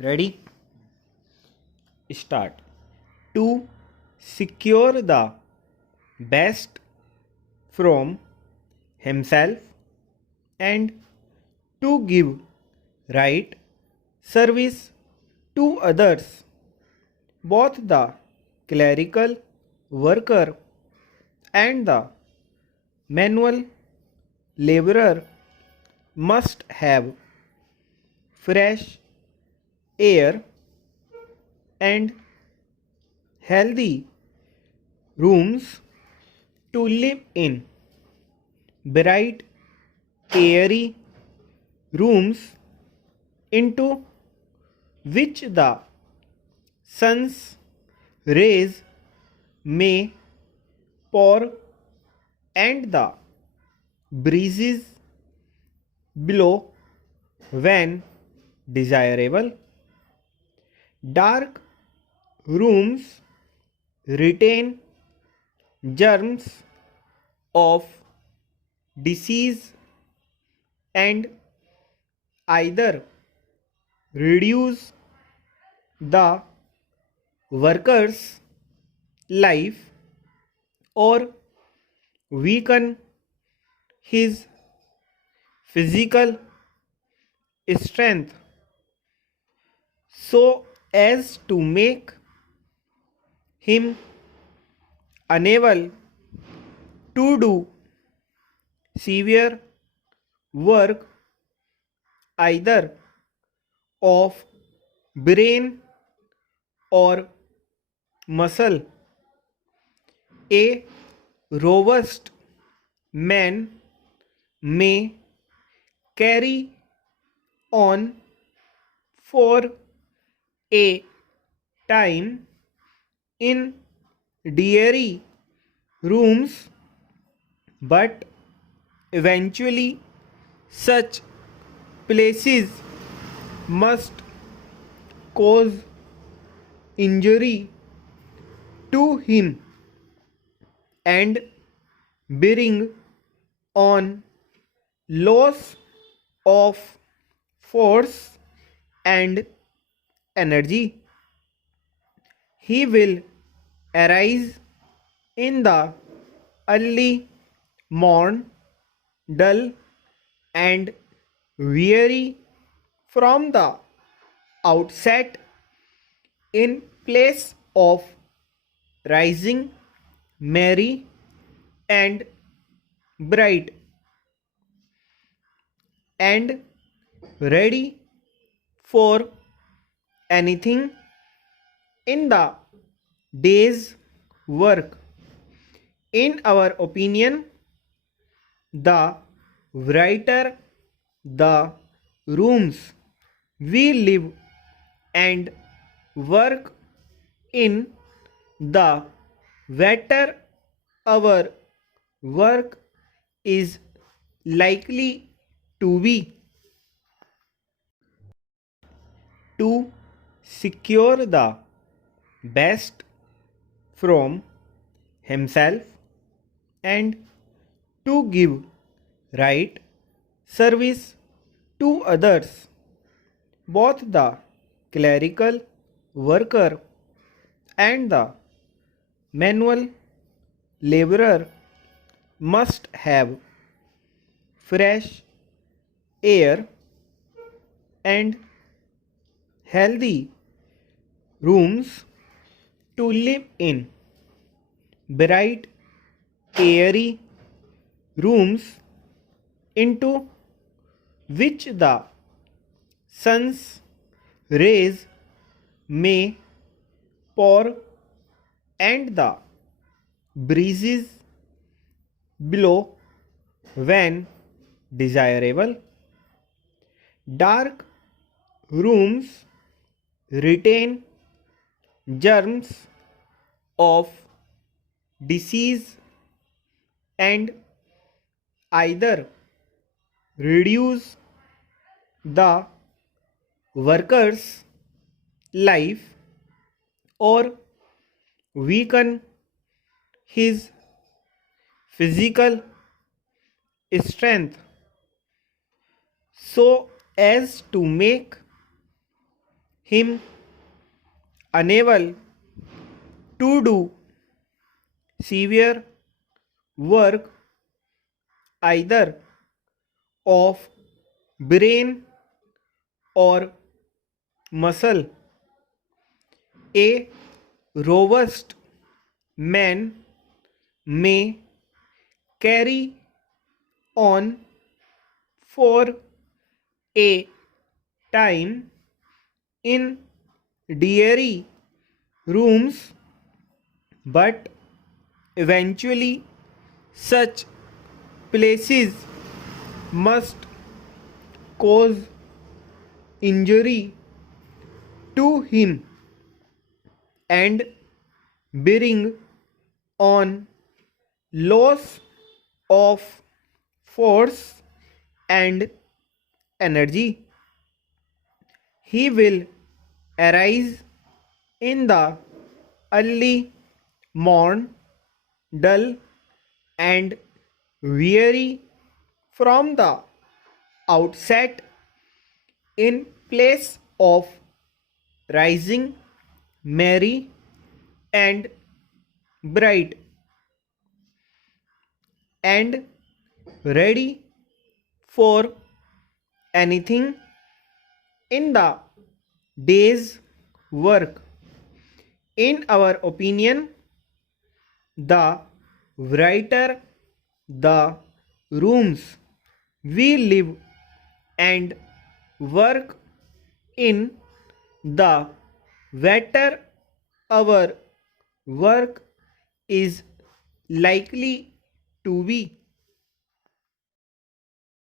Ready? Start. To secure the best from himself and to give right service to others. Both the clerical worker and the manual laborer must have fresh air and healthy rooms to live in. Bright, airy rooms into which the sun's rays may pour and the breezes blow when desirable. Dark rooms retain germs of disease and either reduce the worker's life or weaken his physical strength so as to make him unable to do severe work either of brain or muscle. A robust man may carry on for a time in dairy rooms, but eventually such places must cause injury to him and bring on loss of force and energy. He will arise in the early morn, dull and weary from the outset, in place of rising merry and bright and ready for anything in the day's work. In our opinion, the brighter the rooms we live and work in, the better our work is likely to be. To secure the best from himself and to give right service to others, both the clerical worker and the manual laborer must have fresh air and healthy rooms to live in. Bright, airy rooms into which the sun's rays may pour and the breezes blow when desirable. Dark rooms retain germs of disease and either reduce the worker's life or weaken his physical strength so as to make him unable to do severe work either of brain or muscle. A robust man may carry on for a time in dairy rooms, but eventually such places must cause injury to him and bring on loss of force and energy. He will arise in the early morn, dull and weary from the outset, in place of rising merry and bright and ready for anything in the day's work. In our opinion, the brighter the rooms we live and work in, the better our work is likely to be.